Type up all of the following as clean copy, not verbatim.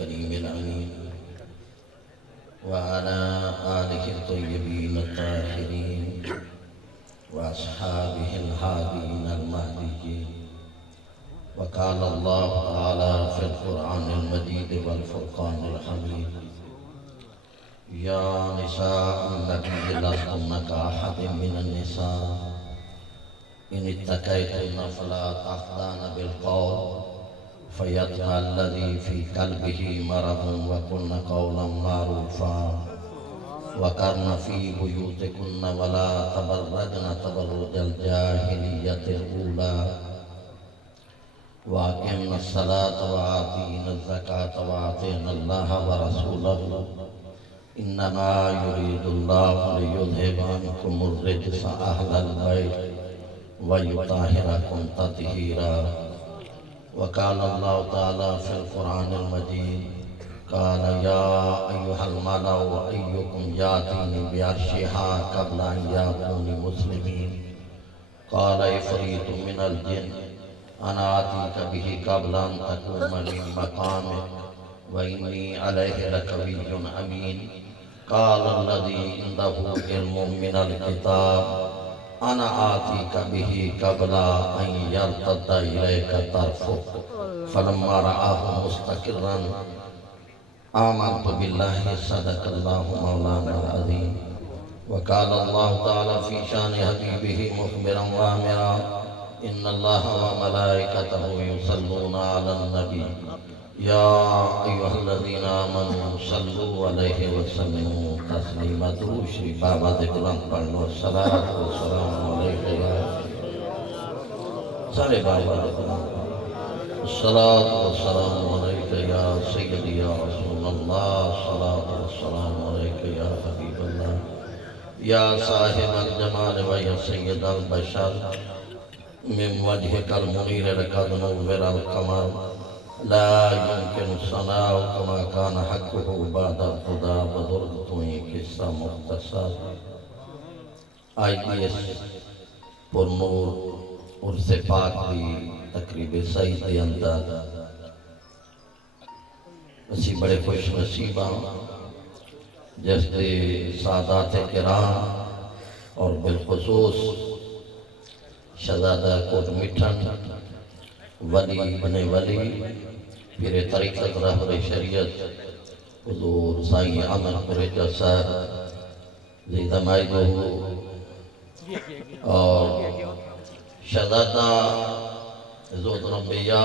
الكريم الأمين وعلى آله الطيبين الطاهرين وأصحابه الهادين المهديين. وقال الله تعالى في القرآن المجيد والفرقان الحميد: يا نساء النبي لستن كأحد من النساء إن اتقيتن فلا تخضعن بالقول فيطمع الذي في قلبه مرض وقلن قولا معروفا وقرن في بيوتكن ولا تبرجن تبرج الجاهلية الأولى وأقمن الصلاة وآتين الزكاة وأطعن الله ورسوله إنما يريد الله ليذهب عنكم الرجس أهل البيت ويطهركم تطهيرا. وقال الله تعالى في القرآن المجيد: قال يا أيها الملأ أيكم يأتيني بعرشها قبل أن يأتوني مسلمين. قال عفريت من الجن أنا آتيك به قبل أن تقوم من مقامك وإني عليه لقوي أمين. قال الذي عنده علم من الكتاب أنا آتيك به قبل أن يرتد إليك طرفك فلما رآه مستقرا آمنت بالله صدق الله مولانا العظيم. وقال الله تعالى في شان حبيبه مخبرا وآمرا: إن الله وملائكته يصلون على النبي يا أيها الذين آمنوا صلوا عليه وسلموا تسليما. درود شریف بابا دے بلند پڑھ لو: الصلاۃ والسلام علیک یا سارے بابا دے بلند الصلاۃ والسلام علیک یا سیدی یا رسول اللہ، الصلاۃ والسلام علیک یا حبیب اللہ، یا صاحب الجمال و یا سید البشر، من وجهك المنیر لقد نور القمر لا يمكن الصناع كما كان حقه بعد الخدا بزرگ توہیں قصہ مختصر IPS پر نور عرص پاک دی تقریب سعید دے اندر اسی بڑے خوش نصیب ہاں جس دے سادات کرام اور بالخصوص شہزادہ کوٹ مٹھن ولی بنے ولی پیر طریقت رہبر شریعت حضور سائیں عمر قریجہ صاحب زیدہ مائدہ اور شہزادہ زود ربیہ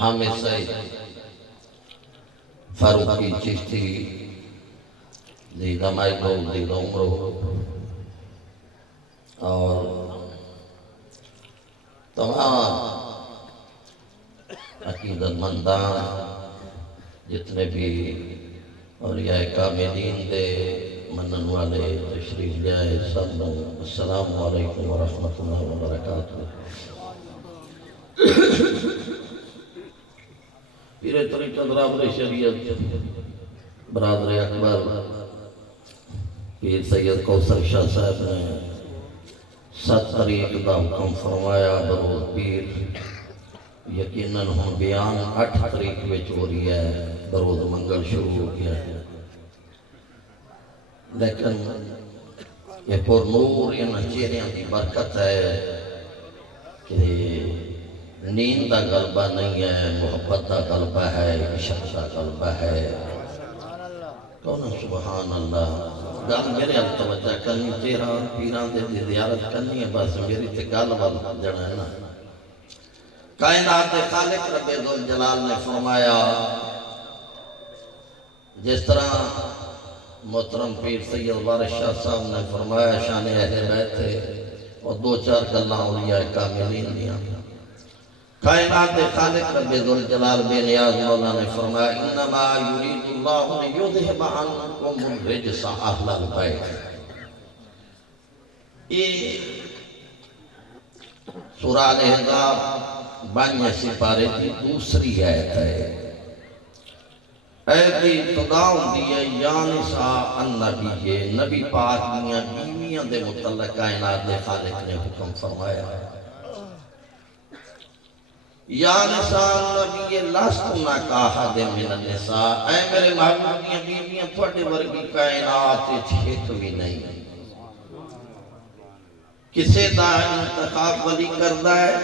حامد سعید فاروقی چشتی زیدہ مائدہ زیدہ عمرہ اور تمام عقیدت مندان جتنے بھی اولیاء کاملین دے منن والے تشریف لائے سب لوگ السلام علیکم ورحمۃ اللہ وبرکاتہ۔ پیر طریقت رہبر شریعت برادر اکبر پیر سید کوثر شاہ صاحب نے 7 تاریخ دا حکم فرمایا بروز پیر، یقیناً ہم بیان 8 تاریخ میں ہو رہی ہے، بروز منگل شروع ہو گیا ہے، لیکن یہ پر نور ان چہریاں دی برکت ہے کہ نیند دا غلبہ نہیں ہے، محبت دا غلبہ ہے، عشق دا غلبہ ہے۔ کون سبحان اللہ۔ گل میرے حال توجہ کرنی، چہرہ پیران دے زیارت کرنی ہے، بس میری تے گل وال جڑا ہے نا۔ کائنات خالق رب ذوالجلال نے فرمایا، جس طرح محترم پیر سید وارث شاہ صاحب نے فرمایا شان اہل بیت تھے اور 2-4 گلاں اولیاء کاملین دیا۔ کائنات خالق رب ذوالجلال بے نیاز مولا نے فرمایا: انما یرید اللہ لیذہب عنکم الرجس اہل البیت۔ یہ سورہ الاحزاب 92 سپارے کی دوسری آیت ہے۔ ایت دی ابتدا ہوندی ہے یا نساء النبی، نبی پاک میاں بیویاں دے متعلق کائنات دے خالق نے حکم فرمایا ہے۔ یا نساء النبی لستن کاحد من النساء، اے میرے محبوب دیاں بیویاں تھوڑے ورگی کائنات چھت بھی نہیں۔ کسے دا انتخاب ولی کردہ ہے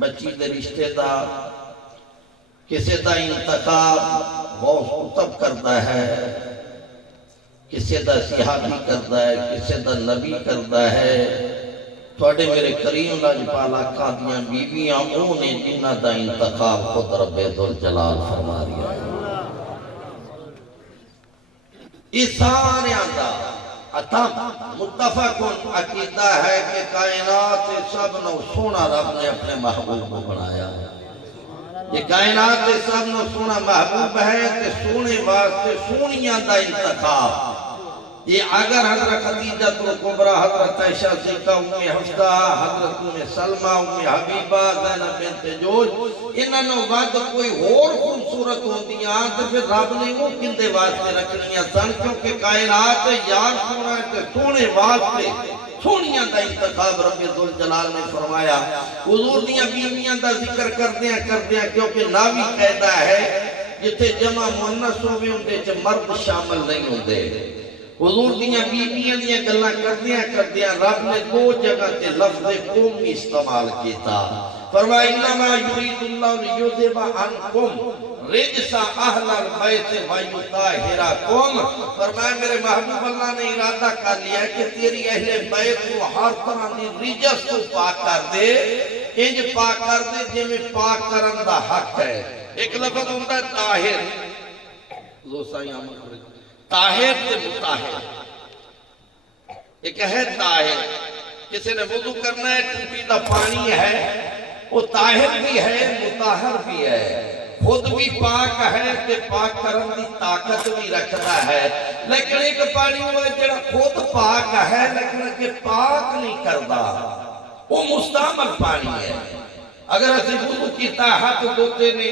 بچی دے رشتے دار، کسے دا انتخاب غوث قطب کردہ ہے، کسے دا صحابی کردہ ہے، کسے دا نبی کردہ ہے۔ تھوڑے میرے کریم لاجپالا قادیاں بیویاں انہیں جنہ دا انتخاب خود رب ذوالجلال فرما رہا ہے۔ اس سارے دا اتم متفقن عقیدہ ہے کہ کائنات سب نو سونا رب نے اپنے محبوب کو بنایا ہے۔ یہ کائنات سب نو سونا محبوب ہے کہ سونے واسطے سونیاں دا انتخاب۔ یہ اگر حضرت خدیجہ کبریٰ، حضرت عائشہ صدیقہ، حفصہ، حضرت سلمہ، حبیبہ، زینب بنت جوش، انہوں بعد کوئی اور خوبصورت ہوندیاں تو پھر رب نے وہ کندے واسطے رکھنیاں سن، کیونکہ کائنات یار سونا ہے کہ سونے واسطے سونیاں دا انتخاب رب ذوالجلال نے فرمایا۔ حضور دیاں بیویاں دا ذکر کردیاں کیونکہ ناوی قیدہ ہے جتے جمع مؤنث ہوئے اندے چ مرد شامل نہیں ہوندے۔ حضور دیاں بیویاں دیاں گلاں کردیاں رب نے دو جگہ تے لفظ قوم استعمال کیتا۔ فرمایا انما یرید اللہ لیذھب عنکم رجس اہل البیت ویطہرکم، فرمایا میرے محبوب اللہ نے ارادہ کر لیا کہ تیری اہل بیت کو ہر طرح دی رجس کو پاک کر دے، انج پاک کر دے جے میں پاک کرن دا حق ہے۔ ایک لفظ ہوتا ہے طاہر، طاہر تے مطاہر، ایک ہے طاہر، کسی نے وضو کرنا ہے ٹوٹی دا پانی ہے، وہ طاہر بھی ہے مطاہر بھی ہے، خود بھی پاک ہے تے پاک کرن دی طاقت بھی رکھتا ہے۔ لیکن ایک پانی ہوا ہے جڑا خود پاک ہے لیکن کہ پاک نہیں کردا، وہ مستعمل پانی ہے۔ اگر اسی وضو کیتا ہاتھ دھوتے نے،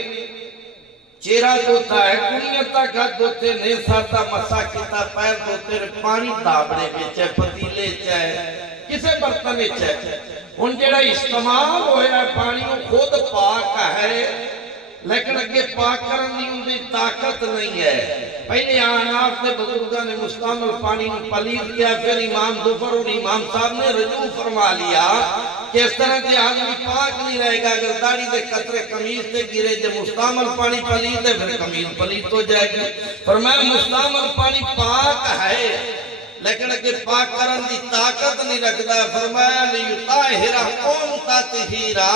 چہرہ دھوتا ہے، کنیاں تک ہاتھ دھوتے نے، ساتھ مسا کیتا پیر دھوتے نے، پانی دابڑے بچ ہے، پتیلے چاہے، کسے برتن چاہے، ان جڑا استعمال ہویا ہے پانی وہ خود پاک ہے لیکن اگے پاک کرن دی ان دی طاقت نہیں ہے۔ پہلے آناف نے بزرگاں نے مستعمل پانی میں پلید کیا، پھر امام ظفر اور امام صاحب نے رجوع فرما لیا کہ اس طرح سے آدمی پاک نہیں رہے گا، اگر داڑھی دے قطرے قمیض سے گرے جب مستعمل پانی پلید ہے پھر قمیض پلید ہو جائے گی۔ فرمایا مستعمل پانی پاک ہے لیکن اگر پاک کرن دی طاقت نہیں رکھتا۔ فرمایا لیطہرکم تطہیرا،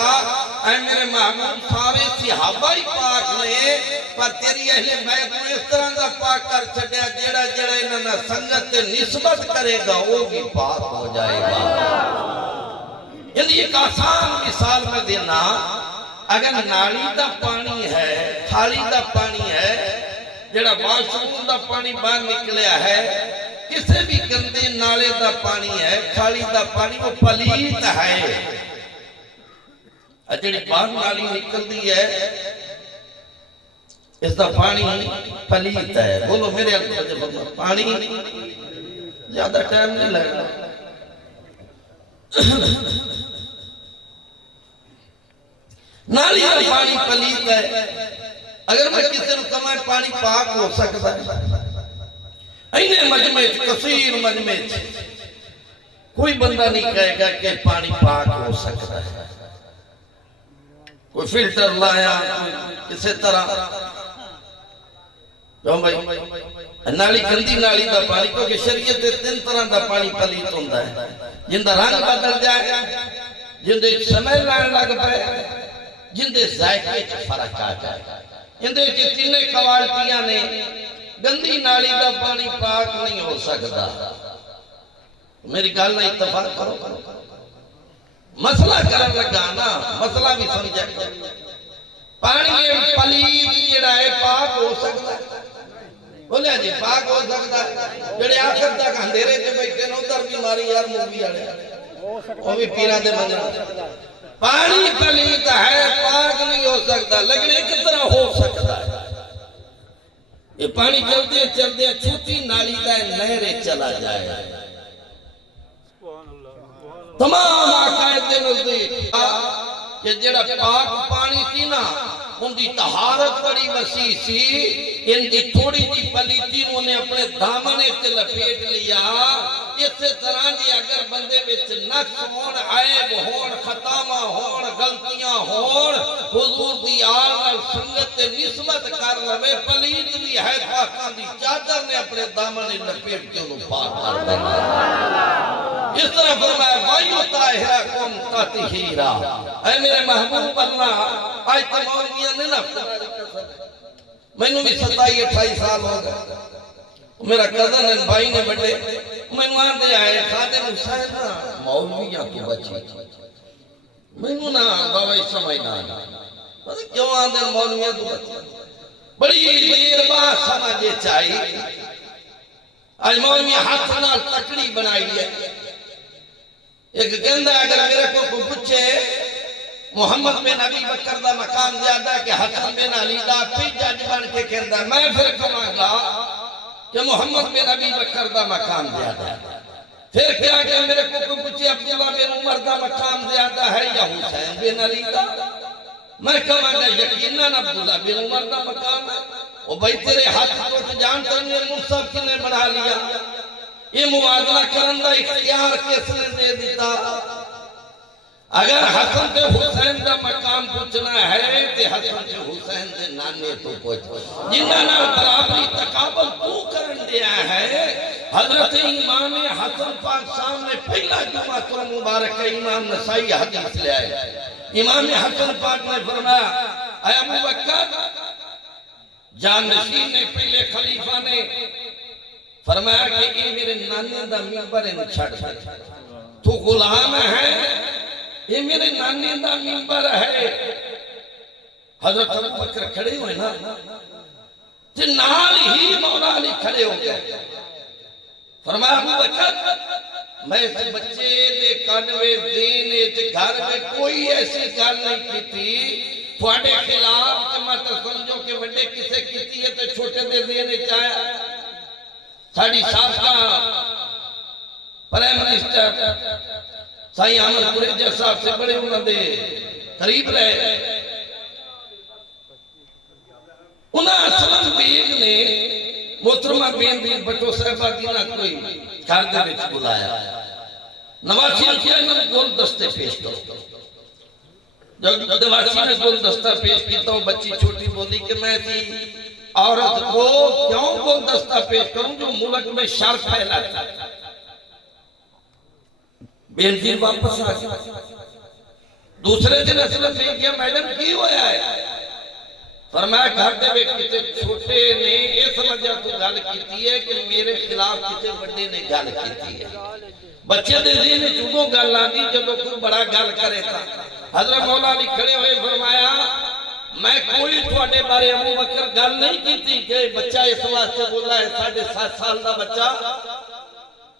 اے میرے محبوب سارے صحابہ ہی پاک نے، پر تیری اہل بیت کو اس طرح دا پاک کر چھڑیا جڑا انہاں سنگت نسبت کرے گا وہ بھی پاک ہو جائے گا۔ یعنی ایک آسان مثال میں دینا، اگر نالی دا پانی ہے، تھالی دا پانی ہے، جڑا واش روم دا پانی باہر نکلیا ہے، کسے بھی گندے نالے دا پانی ہے، کھالی دا پانی وہ پلیت ہے، جڑی باہر نالی نکل دی ہے اس دا پانی پلیت ہے۔ بولو میرے الفاظ، پانی زیادہ ٹائم نہیں لگا، نالی دا پانی پلیت ہے۔ اگر میں کسی نے کہا پانی پاک ہو سکتا ہے، اینے مجمع کثیر مجمع کوئی بندہ نہیں کہے گا کہ پانی پاک ہو سکتا ہے۔ کوئی فلٹر لایا کسی طرح نالی گندی نالی دا پانی، کیونکہ شریعت تین طرح دا پانی پلیت ہوتا ہے، جن دا رنگ بدل جائے، جن دے سمیل لائن لگ پائے، جن دے ذائقے چ فرق آ جائے، جن دے تینے کوالٹیاں نے۔ گندی نالی دا پانی پاک نہیں ہو سکتا۔ میری گل نہ اتفاق کرو، مسئلہ کرن لگانا، مسئلہ بھی سمجھا، پانی پلید جڑا ہے پاک ہو سکتا ہے، بولیا جی پاک ہو سکتا ہے۔ جڑے آخر تک اندھیرے سے بیٹھے نو ادھر بیماری یار مووی والے وہ بھی پیرا دے منجر، پانی پلید ہے پاک نہیں ہو سکتا لیکن ایک طرح ہو سکتا ہے۔ یہ پانی چلتے چھوٹی نالی کا نہرے چلا جائے، تمام عقائد نزدیک کہ جڑا پاک پانی سی نا ان دی طہارت بڑی وسیع سی، ان دی تھوڑی جی پلیتی انہوں نے اپنے دامنے سے لپیٹ لیا۔ اس طرح جی اگر بندے وچ نقص ہون، عیب ہون، خطاواں ہون، غلطیاں ہون، حضور دی آل اور سنگت تے نسبت کر لوے، پلیت بھی ہے پاکاں دی چادر نے اپنے دامنے لپیٹ کے انہوں پاک کر دینا۔ اس طرح فرمایا وَيُ طَاهِرَكُمْ تَطْهِيرًا، اے میرے محبوب اللہ، آج تمہاریا نے نا میں نے بھی 27-28 سال ہو گئے، میرا کزن ہے بھائی نے بڑے میں نے وہاں دے آئے خادم حسین نا مولویاں تو بچی میں نے نا بابا اس سمجھ نہ آئی کیوں آن دے مولویاں تو بچی بڑی دیر بعد سمجھے چاہیے آج مولویاں ہاتھ نال تکڑی بنائی ہے۔ ایک کہندہ اگر میرے کو پوچھے محمد بن ابی بکر دا مقام زیادہ کہ حسن بن علی دا پھر جج بن کے کہندہ میں پھر کہوں گا کہ محمد بن ابی بکر دا مقام زیادہ ہے۔ پھر کیا کہ میرے کو پوچھے عبداللہ بن عمر دا مقام زیادہ ہے یا حسین بن علی دا، میں کہوں گا یقیناً عبداللہ بن عمر دا مقام ہے۔ وہ بھائی تیرے ہاتھ تو جانتا نہیں منصف کی نے بنا لیا، یہ موازنہ کرندہ اختیار کس نے دے دیتا؟ اگر حسن تے حسین دا مقام پوچھنا ہے تے حسن تے حسین دے نانے تو پوچھ جنہاں نال برابری تقابل تو کرن دیا ہے۔ حضرت امام حسن پاک سامنے پہلا جمعہ تو مبارک امام نسائی حدیث لے آئے، امام حسن پاک نے فرمایا اے ابو بکر، جانشین نے پہلے خلیفہ نے فرمایا کہ یہ میرے نانے دا ممبر ان چھڑ تو غلام ہے، یہ میرے نانے دا ممبر ہے۔ حضرت ابو بکر کھڑے ہوئے نا تے نال ہی مولا علی کھڑے ہو گئے۔ فرمایا ابو بکر میں اس بچے دے کانوے دینے تے گھر میں کوئی ایسی گل نہیں کی تھی تھوڑے خلاف کہ میں تو سمجھو کہ وڈے کسے کیتی ہے تے چھوٹے دے دینے چاہیا۔ ساڑی سابقہ پرائم منسٹر سائیں احمد قریجہ صاحب سے بڑے انہوں نے قریب رہے، انہاں اسلم بیگ نے محترمہ بیندین بٹو صاحبہ دینا کوئی گھر دے وچ بلایا، نواسی کیا انہوں نے گل دستے پیش کرو۔ جب نواسی نے گل دستہ پیش کیتا ہوں بچی چھوٹی بولی کہ میں تھی عورت کو کیوں گل دستہ پیش کروں جو ملک میں شر پھیلاتا ہے۔ بیندین واپس آ گیا، دوسرے دن اسلم بیگ کیا میڈم کی ہویا ہے؟ فرمایا گھر دے وے کسی چھوٹے نے اس وجہ تو گل کیتی ہے کہ میرے خلاف کسی بڑے نے گل کیتی ہے۔ بچے دے ذہن چودوں گل آتی جب کوئی بڑا گل کرے تھا۔ حضرت مولا علی کھڑے ہوئے فرمایا میں کوئی تھوڑے بارے ابو بکر گل نہیں کیتی کہ بچہ اس واسطے بولا ہے 7.5 سال دا بچہ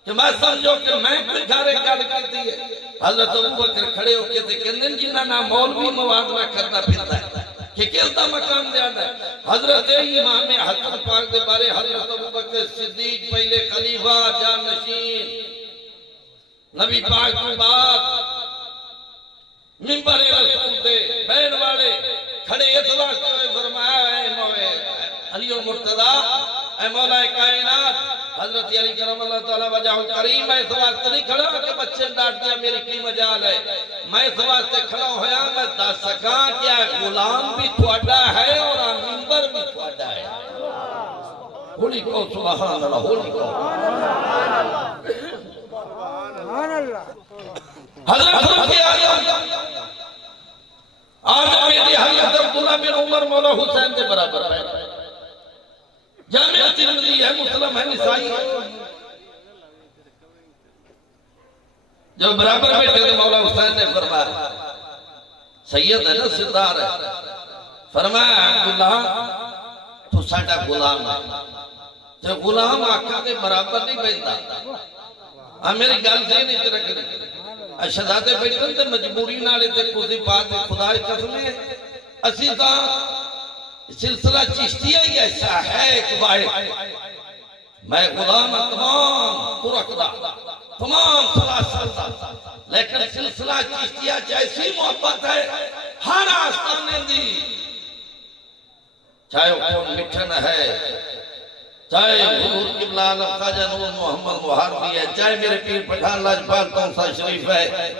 کہ میں سمجھو کہ میں کوئی گھرے گل کیتی ہے۔ حضرت ابو بکر کھڑے ہو کے تھے کہ جنہاں نا مولوی موازنہ کرنا پھرتا ہے کہ کس دا مقام زیادہ ہے۔ حضرت امام حسن پاک دے بارے حضرت ابو بکر صدیق پہلے خلیفہ جانشین نبی پاک کی بات ممبر رسول دے بین والے کھڑے اس واسطے ہوئے فرمایا اے مولا علی المرتضیٰ اے مولا کائنات حضرت علی کرم اللہ تعالیٰ وجہ کریم میں اس واسطے نہیں کھڑا کہ بچے ڈانٹ دیا میری کی مجال ہے، میں اس واسطے کھڑا ہویا میں دس سکاں کہ غلام بھی تھوڑا ہے اور ممبر بھی تھوڑا ہے۔ ہولی کو سبحان اللہ، ہولی کو حضرت رضی آزم آج میری حضرت عبداللہ بن عمر مولا حسین کے برابر ہے، جامعہ ترمذی ہے، مسلم ہے، نسائی ہے، جب برابر بیٹھے تھے مولا حسین نے فرمایا سید ہے نا سردار ہے، فرمایا عبداللہ تو ساڑھا غلام ہے، جب غلام آقا کے برابر نہیں بیٹھتا میری گل سے نہیں رکھ رہی شہزادے بیٹھن تے مجبوری نالے تے کسی بات خدا قسم ہے اسی تا سلسلہ چشتیہ ہی ایسا ہے ایک واحد میں غلام تمام ترک دا تمام سلاسل دا لیکن سلسلہ چشتیہ جیسی محبت ہے ہر آستانے دی چاہے وہ مٹھن ہے، چاہے حضور قبلہ عالم خواجہ نور محمد محاربی ہے، چاہے میرے پیر پٹھان لاجپال تونسا شریف ہے،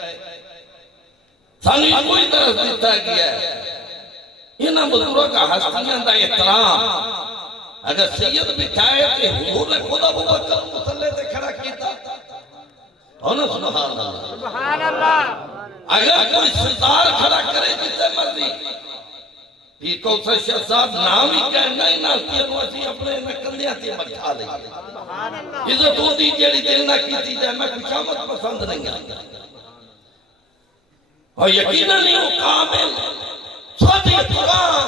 سانی کوئی طرح دیتا گیا ہے انہاں بزرگوں کا ہستیاں دا احترام اگر سید بٹھائے تو حضور نے خود ابو بکر مسلح سے کھڑا کیتا ہونا سبحان اللہ سبحان اللہ۔ اگر کوئی سردار کھڑا کرے جتے مرضی یہ کوثر شہزاد نام ہی کہنا ہی ناستی انواسی اپنے نکندیاں تھی بٹھا لیں عزت ہو دی جیڑی دل نہ کیتی جائے میں کشامت پسند نہیں آتا اور یقیناً نہیں ہو کامل ساتھ احترام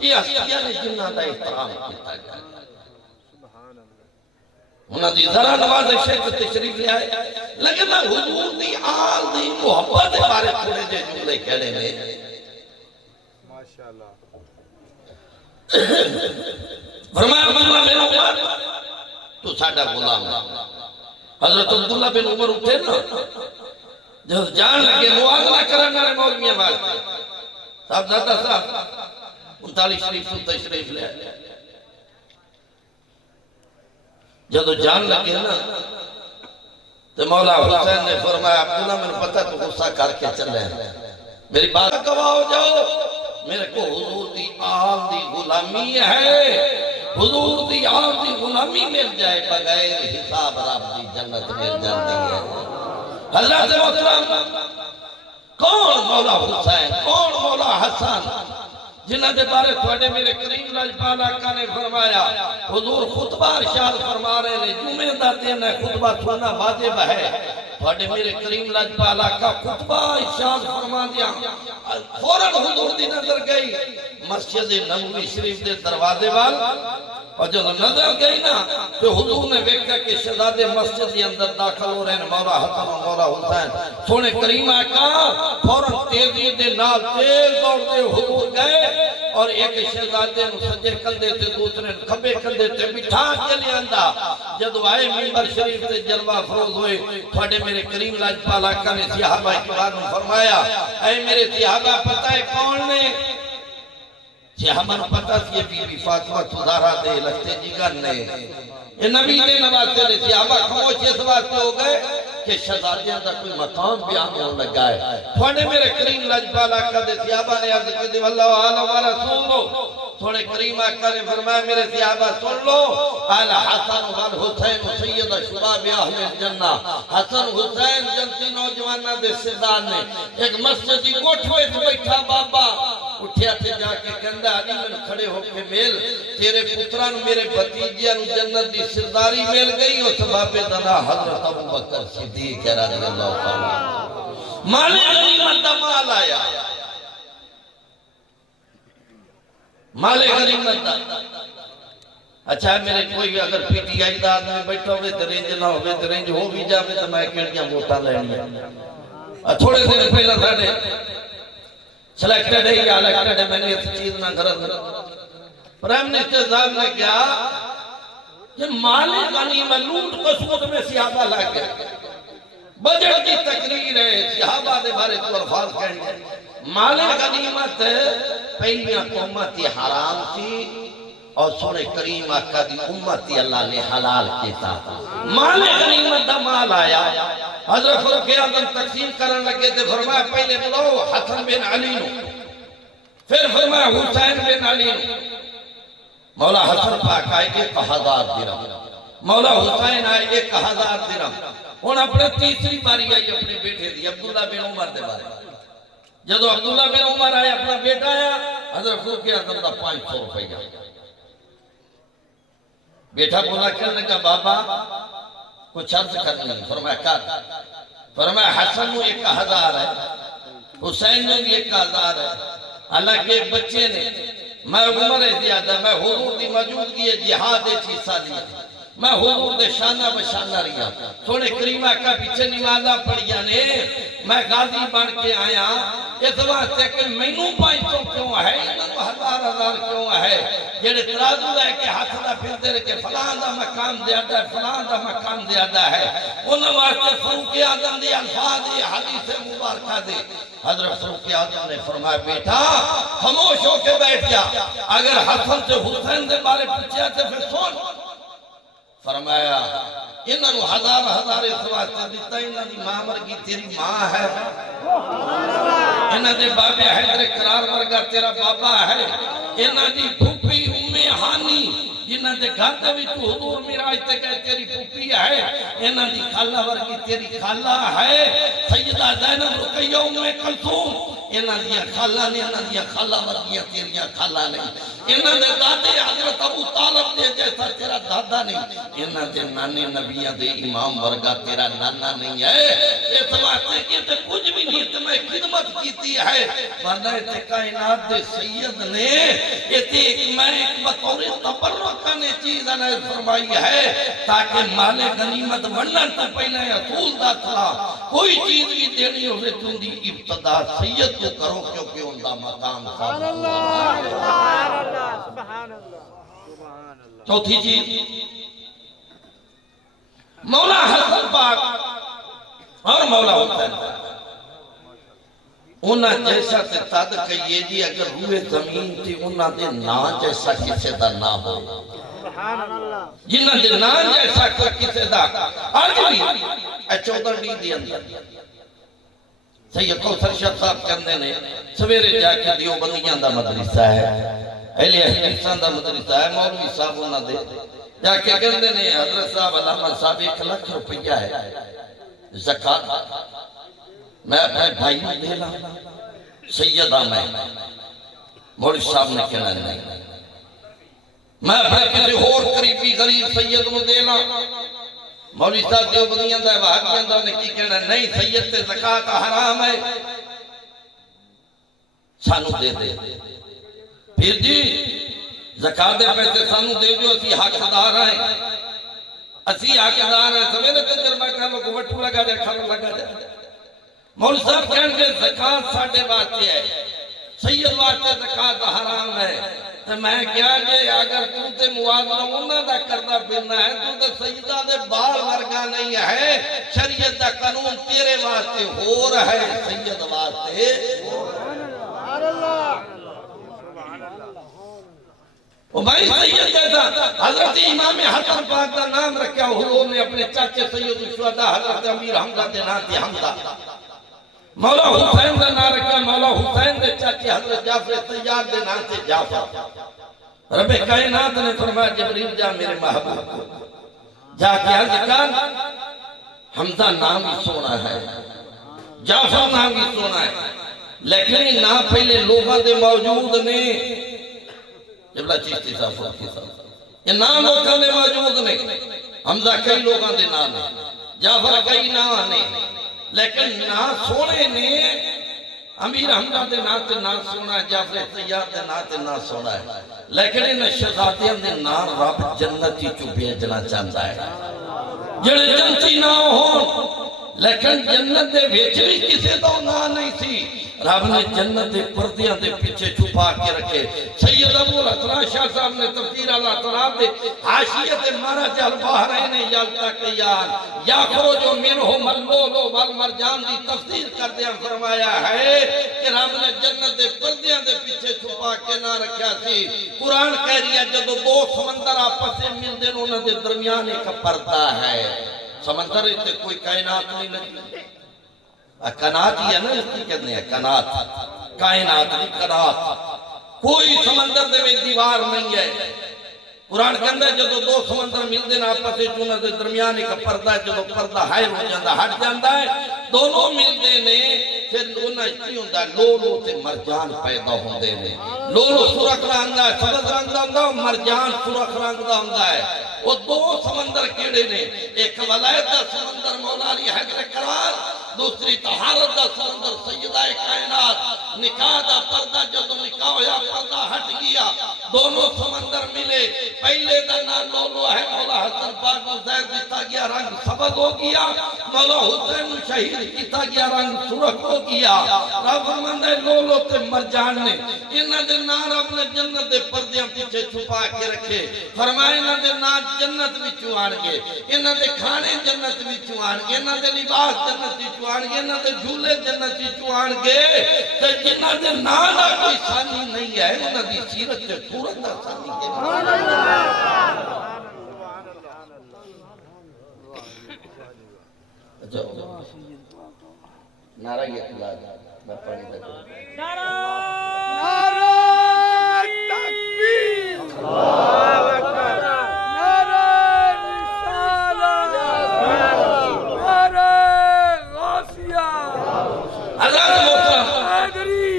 یہ ہستیاں نے جنہ دا احترام کیتا جائے انہاں دی ذرا نواز شیخ تشریف لے آئے لیکن حضور دی آل دی محبت بارے تھوڑے جے جملے کہنے میں ماشاءاللہ فرمایا عبداللہ بن عمر تو ساڑھا غلام ہے حضرت عبداللہ بن عمر اٹھے نا جب جان لگے موازنہ کرنا رہے مولویاں واسطے صاحب دادا صاحب 39 شریف سے تشریف لے آئے جب جان لگے نا تو مولا حسین نے فرمایا عبداللہ میں نے پتا تو غصہ کر کے چلے میری بات گواہ ہو جاؤ میرے کو حضور دی آل دی غلامی ہے حضور دی آل دی غلامی مل جائے بغیر حساب رب دی جنت مل جاتی ہے حضرت محترم کون مولا حسین کون مولا حسن جنہ دے بارے تھوڑے میرے کریم لاجپال آقا نے فرمایا حضور خطبہ ارشاد فرما رہے ہیں جمعہ دا دن ہے خطبہ سننا واجب ہے تھوڑے میرے کریم لاجپال آقا خطبہ ارشاد فرما دیا فوراً حضور دی نظر گئی مسجد نبوی شریف دے دروازے وال اور جب نظر گئی نا تو حضور نے ویکھا کہ شہزادے مسجد کے اندر داخل ہو رہے ہیں مولا حسن و مولا حسین سونے کریم آقا فوراً تیزی دے نال تیز دوڑتے حضور گئے اور ایک شہزادے نو سجے کندے تھے دوسرے کھبے کندے تھے بٹھا کے لے آندا جب آئے منبر شریف سے جلوہ فروز ہوئے تھوڑے میرے کریم لاجپال آقا نے صحابہ کی بات میں فرمایا اے میرے صحابہ پتہ ہے کون نے صحابہ نے پتہ سی بی بی فاطمہ سزارہ دے لگتے جگر نے یہ نبی نے نواستے نے صحابہ خموش اس واسطے ہو گئے کہ شہزادیاں دا کوئی مقام بیان ہونے لگا ہے تھوڑے میرے کریم لاجپال آقا دے صحابہ نے عرض کی واللہ عالم و رسول تھوڑے کریم آقا نے فرمایا میرے صحابہ سن لو قال حسن والحسین سید شباب اہل الجنہ حسن حسین جنتی نوجوانہ دے سردار نے ایک مسجدی کوٹھوے سے بیٹھا بابا اٹھیا تھے جا کے کہندا علی میں کھڑے ہو کے میل تیرے پتران میرے بھتیجیاں نو جنت دی سرداری مل گئی اور سبب دنا حضرت ابو بکر صدیق رضی اللہ تعالی مال غنیمت دا مال آیا مال غنیمت دا اچھا میرے کوئی اگر پی ٹی آئی دا آدمی بیٹھا ہوئے تو رینج نہ ہوئے تو رینج ہو بھی جاوے تو میں کیڑیاں ووٹاں لینیاں تھوڑے دن پہلا ساڈے سلیکٹڈ ہے یا الیکٹڈ ہے میں نے اس چیز نہ غرض پرائم منسٹر صاحب نے کیا یہ مال غنیمت لوٹ کو سود میں صحابہ لگ گئے بجٹ کی تقریر ہے صحابہ دے بارے تو الفاظ کہیں گے مال غنیمت پہلیاں قومتی حرام تھی اور سونے کریم آقا دی امتی اللہ نے حلال کیتا مال غنیمت دا مال آیا حضرت فاروق اعظم تقسیم کرن لگے تھے فرمایا پہلے بلاؤ حسن بن علی نو پھر فرمایا حسین بن علی نو مولا حسن پاک آئے 1000 درہم مولا حسین آئے 1000 درہم انہوں اپنے تیسری باری آئی اپنے بیٹے دی عبداللہ بن عمر دے بارے جدو عبداللہ بن عمر آئے اپنا بیٹا آیا حضرت فاروق اعظم دا 500 روپیہ بیٹا بولا کرنے کا بابا کچھ عرض کرنی فرمایا کر فرمایا حسن نو 1000 ہے حسین نو 1000 ہے حالانکہ ایک بچے نے میں عمر زیادہ میں حضور دی موجودگی جہاد حصہ دیا میں حضور دے شانہ بشانہ رہیا سونے کریمہ کا پیچھے نمازہ پڑھیا نے میں غازی بن کے آیا اس واسطے کہ مینوں 500 کیوں ہے انہوں 1000 کیوں ہے جڑے ترازو ہے کہ ہاتھ دا پھرتے رہے کہ فلان دا مقام زیادہ ہے فلان دا مقام زیادہ ہے انہوں واسطے فاروق اعظم دی الفاظ حدیث مبارکہ دے حضرت فاروق اعظم نے فرمایا بیٹا خاموش ہو کے بیٹھ جا اگر حسن سے حسین دے بارے پوچھا تو پھر سن فرمایا انہوں نے ہزار اس واسطے دیتا انہوں نے ماں مرگی تیری ماں ہے انہوں نے بابے حیدر قرار ورگا تیرا بابا ہے انہوں نے پھوپی ہانی جنہوں نے گھر دے بھی تو حضور میراج تے کہے تیری پھوپی ہے انہوں نے خالہ ورگی تیری خالہ ہے سیدہ زینب رقیہ کلثوم انہوں نے خالہ نہیں انہوں نے خالہ ورگیاں تیریاں خالہ نہیں انہوں نے دادے حضرت ابو طالب دے جیسا تیرا دادا نہیں انہوں نے نانے نبیہ دے امام ورگا تیرا نانا نہیں ہے اس واسطے کہ تے کچھ بھی نہیں تے میں خدمت کیتی ہے ورنہ تے کائنات دے سید نے تے میں ایک بطور تبرک نے چیز نے فرمائی ہے تاکہ مال غنیمت ونڈن تو پہلے اصول دا تھا کوئی چیز بھی دینی ہوئے تو دی ابتدا سید کو کرو کیونکہ ان دا مقام سبحان اللہ سبحان اللہ چوتھی چیز مولا حسن پاک اور مولا حسین انہاں جیسا تے تد کہیے جی اگر روئے زمین تھی انہاں دے نا جیسا کسے دا نہ ہو جنہاں دے نا جیسا کسے دا آج بھی اے 14 دی اندر سید کوثر شاہ صاحب کہندے نے سویرے جا کے دیوبندیاں دا مدرسہ ہے اہل حدیثاں دا مدرسہ ہے مولوی صاحب انہاں دے جا کے کہندے نے حضرت صاحب علامہ صاحب 1 لاکھ روپیہ ہے زکاة میں اپنے بھائی میں دے لا سیدہ میں مولوی صاحب نے کہنا نہیں میں اپنے کسی اور قریبی غریب سید میں دے لا مولوی صاحب دیوبندیاں دا وہابیاں دا نے کی کہنا نہیں سید تے زکاة حرام ہے سانو دے دے پھر جی زکاة دے پیسے سانو دے جو اسی حقدار ہیں اسی حقدار ہیں سویرے تے جرمہ کہا کو وٹھو لگا دے کھر لگا دے مولوی صاحب کہنے کہ زکاة ساڑھے واسطے ہے سید واسطے زکاة حرام ہے تو میں کیا کہ اگر تو تے موازنہ انہاں دا کردہ پھرنا ہے تو تے سیدہ دے بال ورگا نہیں ہے شریعت دا قانون تیرے واسطے ہو رہا ہے سید واسطے سبحان اللہ وہ بھائی سید جیسا حضرت امام حسن پاک دا نام رکھا حضور نے اپنے چاچے سید الشہداء حضرت امیر حمزہ دے ناتی حمزہ مولا حسین دا نام رکھا مولا حسین دے چاچے حضرت جعفر طیار دے ناتی جعفر رب کائنات نے فرمایا جبریل جا میرے محبوب کو جا کے عرض کر حمزہ نام ہی سونا ہے جعفر نام ہی سونا ہے لیکن نہ پہلے لوگاں دے موجود نے جبلا چیزی صاحب فرقی صاحب یہ نام لوگاں دے موجود نے حمزہ کئی لوگاں دے نام نے جعفر کئی نام نے لیکن نا سونے نے امیر حمزہ دے نا تے نا سونا ہے جعفر طیار دے نا تے نا سونا ہے لیکن ان شہزادیاں دے نا رب جنتی چو بھیجنا چاہتا ہے جڑے جنتی نہ ہوں لیکن جنت دے بھیج بھی کسے تو نہ نہیں تھی رب نے جنت دے پردیاں دے پیچھے چھپا کے رکھے سید ابو الحسن شاہ صاحب نے تفسیر اللہ تعالیٰ دے حاشیت مرج البحرین یلتقیان یخرج منہما اللؤلؤ والمرجان دی تفسیر کر دیا فرمایا ہے کہ رب نے جنت دے پردیاں دے پیچھے چھپا کے نہ رکھا سی قرآن کہہ رہی ہے جب دو سمندر آپس سے مل دے انہوں نے درمیان ایک پردہ ہے سمندر اتنے کوئی کائنات نہیں لگی کنات ہی ہے نا اس کی کہتے ہیں کنات کائنات نہیں کنات کوئی سمندر دے میں دیوار نہیں ہے قرآن کہندہ ہے جدو دو سمندر مل دینا آپس سے چونہ دے درمیان ایک پردہ ہے جدو پردہ ہائر ہو جاندہ ہٹ جاندہ ہے دونوں مل دینے پھر انہاں کی ہوندہ ہے لولو سے مرجان پیدا ہوندے نے لولو سرخ رنگ ہے سبز رنگ دا ہوندہ ہے مرجان سرخ رنگ دا ہوندہ ہے وہ دو سمندر کیڑے نے ایک ولایت دا سمندر مولا علی حیدر قرار دوسری طہارت دا سمندر سیدہ کائنات نکاح دا پردہ جدو نکاح ہویا پردہ ہٹ حج کیا، دونوں سمندر ملے، پہلے دا نام لولو ہے، مولا حسن پاک کو زہر دیتا گیا رنگ سبز ہو گیا، مولا حسین شہید کیتا گیا رنگ سرخ ہو گیا۔ رب فرماندا ہے لولو تے مرجان نے انہاں دے نام رب نے جنت دے پردیاں پیچھے چھپا کے رکھے، فرمایا انہاں دے نام جنت وچوں آن گے، انہاں دے کھانے جنت وچوں آن گے، انہاں دے لباس جنت وچوں آن گے، انہاں دے جھولے جنت وچوں آن گے، تے جنہاں دے نام دا کوئی ثانی نہیں ہے انہاں دی سیرت تے صورت دا ثانی ہے۔ سبحان اللہ۔ نعرہ یہ اخلاص میں پڑھنے لگا۔ نعرہ تکبیر، اللہ اکبر، نعرہ رسالت، نعرہ غوثیہ، حضرت محترم حیدری،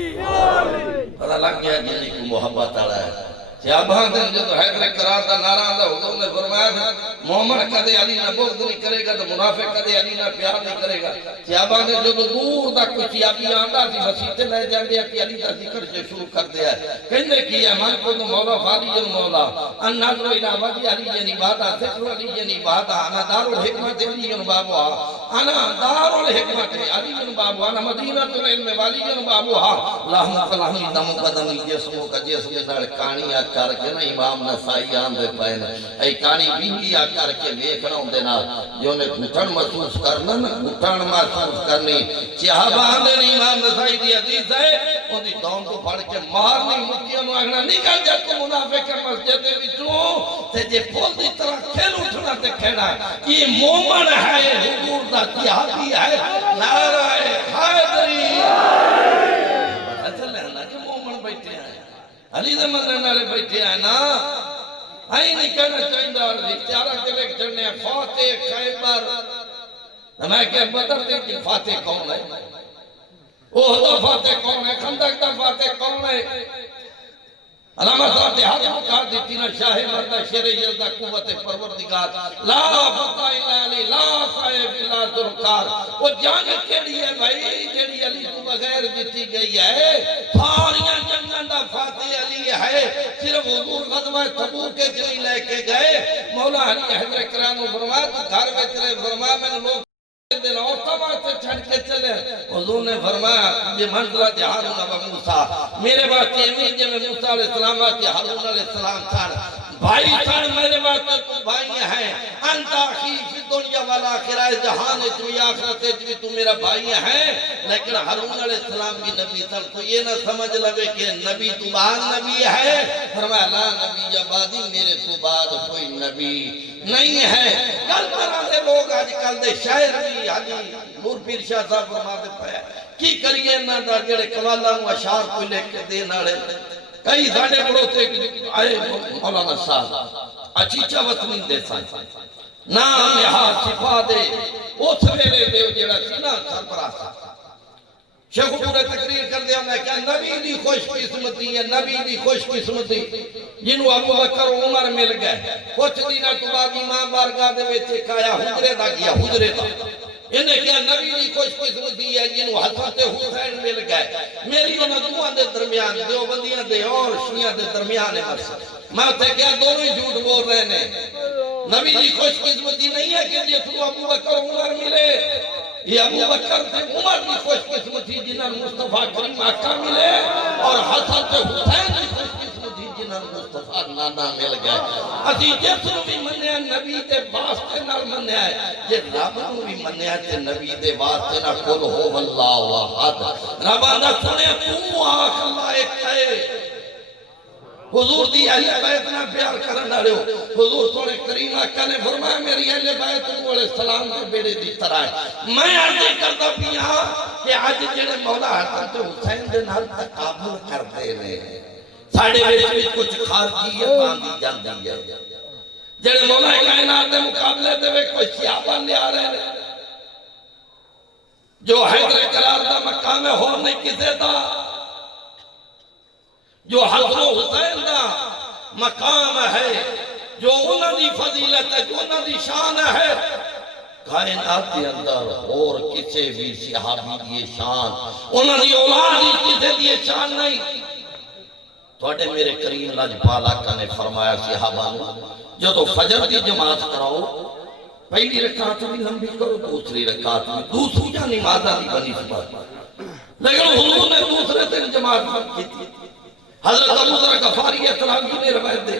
پتہ لگ گیا جنہی کو محبت آ رہا ہے۔ صحابہ نے جو حیدر قرار دا نعرہ آندہ حضور نے فرمایا تھا محمد کدے علی نہ بغض نہیں کرے گا تو منافق کدے علی نہ پیار نہیں کرے گا۔ صحابہ نے جو دور دا کچھ یابی آندہ سی مسیحتے لے جان دیا کہ علی دا ذکر سے شروع کر دیا ہے، کہنے کی امان کو تو مولا فالی جن مولا ان نظر الہ وجی علی جن عبادہ ذکر علی جن عبادہ انا دار الحکمت علی جن بابوہا انا دار الحکمت علی جن بابوہا انا مدینہ العلم والی جن بابوہا اللہم فلاہمی دمو قدمی جسموں کا جسم دار کانی کر کے نا امام نسائی آندے پہنے ای کانی بینگی کر کے دیکھنا ہوں دینا جو نے گھٹن محسوس کرنا نا گھٹن محسوس کرنی صحابہ آندے نہیں امام نسائی دی حدیث ہے ان دی دون کو پڑھ کے مارنی مکیوں نو اگنا نکل جا کو منافق مسجد دے وچوں تے جے پھول دی طرح کھیل اٹھنا تے کھینا یہ مومن ہے حضور دا صحابی ہے نعرہ حیدری اچھا لہنا کہ مومن بیٹھے ہیں علی دے مندر نالے بیٹھے ہیں نا آئی نہیں کہنا چاہیے اور اختیارہ کے لئے جڑنے فاتح خیبر میں کہ بدر دے کہ فاتح کون ہے اوہدہ فاتح کون ہے خندق دا فاتح کون ہے علامہ صاحب دیہات مکار دیتی نا شاہ مردہ شیر یلدہ قوت پروردگار لا فتح اللہ علی لا صاحب اللہ ذرکار وہ جنگ کے لیے بھائی جڑی علی کو بغیر دیتی گئی ہے ساریاں جنگاں دا فاتح علی ہے صرف حضور غزوہ تبوک کے جلی لے کے گئے مولا علی حضر کرانو فرمایا تو گھر بیچرے فرمایا میں نے لوگ دن اور تباہ سے چھڑ کے چلے حضور نے فرمایا یہ منزلت ہارون و موسیٰ میرے باستے امین جب موسیٰ علیہ السلام آتی ہارون علیہ السلام چھڑ بھائی چھڑ میرے باستے تم بھائی ہیں انتا خی فی دنیا والا آخرہ جہان تم یا آخرت بھی تم میرا بھائی ہیں لیکن ہارون علیہ السلام کی نبی سر کو یہ نہ سمجھ لگے کہ نبی تو بعد نبی ہے فرمایا لا نبی عبادی میرے تو بعد کوئی نبی نہیں ہے کل طرح سے لوگ آج کل دے شاعر بھی حاجی نور پیر شاہ صاحب فرماتے پایا کی کریے نہ دا جڑے کوالا نو اشعار کوئی لے کے دینا رہے کئی ساڑے بڑوں سے آئے مولانا صاحب اچیچہ وطنی دے سائیں نام یہاں شفا دے او سویرے دے جڑا سینہ سرپراہ صاحب شیخ پورے تقریر کر دیا میں کہ نبی دی خوش قسمتی ہے نبی دی خوش قسمتی جنہوں ابو بکر عمر مل گئے کچھ دینہ تو بعد امام بارگاہ دے بیچے کھایا حجرے دا گیا حجرے دا انہیں کیا نبی دی خوش قسمتی ہے جنہوں حضرت حسین مل گئے میری انہوں دے درمیان دیوبندیاں دے اور شیعہ دے درمیان ہے میں تے کیا دونوں ہی جھوٹ بول رہے ہیں نبی دی خوش قسمتی نہیں ہے کہ جس ابو بکر عمر ملے یہ ابو بکر سے عمر کی خوش قسمتی جنہاں مصطفیٰ کریم آقا ملے اور حسن سے حسین کی خوش قسمتی جنہاں مصطفیٰ نانا مل گئے اسی جسو بھی منیا نبی دے واسطے نال منیا ہے یہ رب نو بھی منیا تے نبی دے واسطے نہ قل ہو واللہ احد رب آنا سنے تو آخ اللہ ایک ہے حضور دی اہل بیت نہ پیار کرنا رہے ہو حضور سونے کریم آقا نے فرمایا میری اہل بیت علیہ السلام کے بیڑے دی طرح ہے میں عرضی کرتا پیا کہ آج جڑے مولا حضرت حسین دے نال تقابل کرتے رہے ساڑھے بیچ کچھ خارجیت آندی جاندی ہے جڑے مولا کائنات دے مقابلے دے وے کوئی صحابہ لے آ رہے ہیں جو حیدر قرار دا مقام ہو نہیں کسے دا جو حضر حسین دا مقام ہے جو انہوں دی فضیلت ہے جو انہوں دی شان ہے کائنات کے اندر اور کسے بھی صحابی دیئے شان انہوں دی اولاد ہی کسے دیئے شان نہیں تھوڑے میرے کریم لاجپال آقا نے فرمایا صحابہ نے جدو فجر کی جماعت کراؤ پہلی رکعت بھی لمبی کرو دوسری رکعت بھی دوسری یا نماز دی بنی سبات لیکن حضور نے دوسرے دن جماعت کی تھی حضرت ابو ذر غفاری اطلاقی نے روایت دے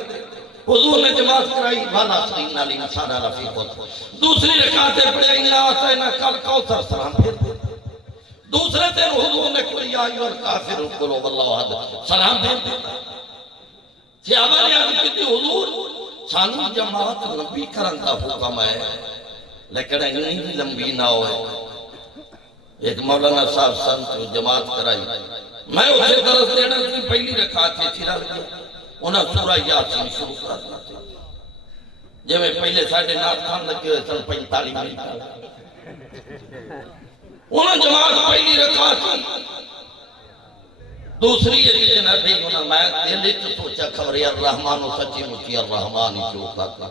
حضور نے جماعت کرائی والا سرین علی مسانہ رفیق ہوتا دوسری رکعتیں پڑھے انہا آتا ہے نا کل کوثر سلام پھر دے دوسرے دن حضور نے کوئی آئی اور کافر قلوب اللہ حد سلام دے دیتا صحابہ نے آج کہتی حضور سانو جماعت لمبی کرن کا حکم ہے لیکن انہیں بھی لمبی نہ ہوئے ایک مولانا صاحب سنت جماعت کرائی میں اسے درس دینا کی پہلی رکعت ہے چرا لگیا انہاں سورہ یاسین شروع کرنا تھے جب میں پہلے ساڑھے نات خان لگے ہوئے سن 45 منٹ انہاں جماعت پہلی رکعت تھی دوسری ہے کہ جناب بھی انہاں میں دل تو سوچا خبری الرحمن و سچی مچی الرحمن ہی جو کرتا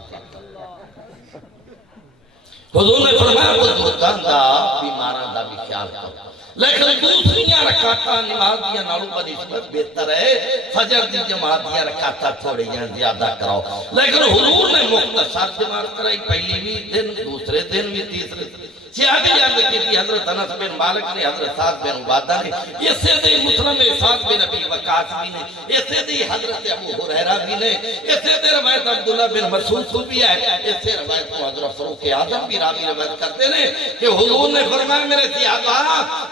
حضور نے فرمایا وہ مکان دا بیماران دا بھی خیال کرتا لیکن دوسریاں رکعتاں نماز دیا نالو بنسبت بہتر ہے فجر دی جماعت دیا رکعتاں تھوڑی جہاں زیادہ کراؤ لیکن حضور نے مختصر جماعت کرائی پہلی بھی دن دوسرے دن بھی تیسرے صحابی یاد کی تھی حضرت انس بن مالک نے حضرت سعد بن عبادہ نے اسے دے مسلم سعد بن ابی وقاص بھی نے اسے دے حضرت ابو ہریرہ بھی نے اسے دے روایت عبداللہ بن مسعود بھی ہے اسے روایت کو حضرت فاروق اعظم بھی راوی روایت کرتے ہیں کہ حضور نے فرمایا میرے صحابہ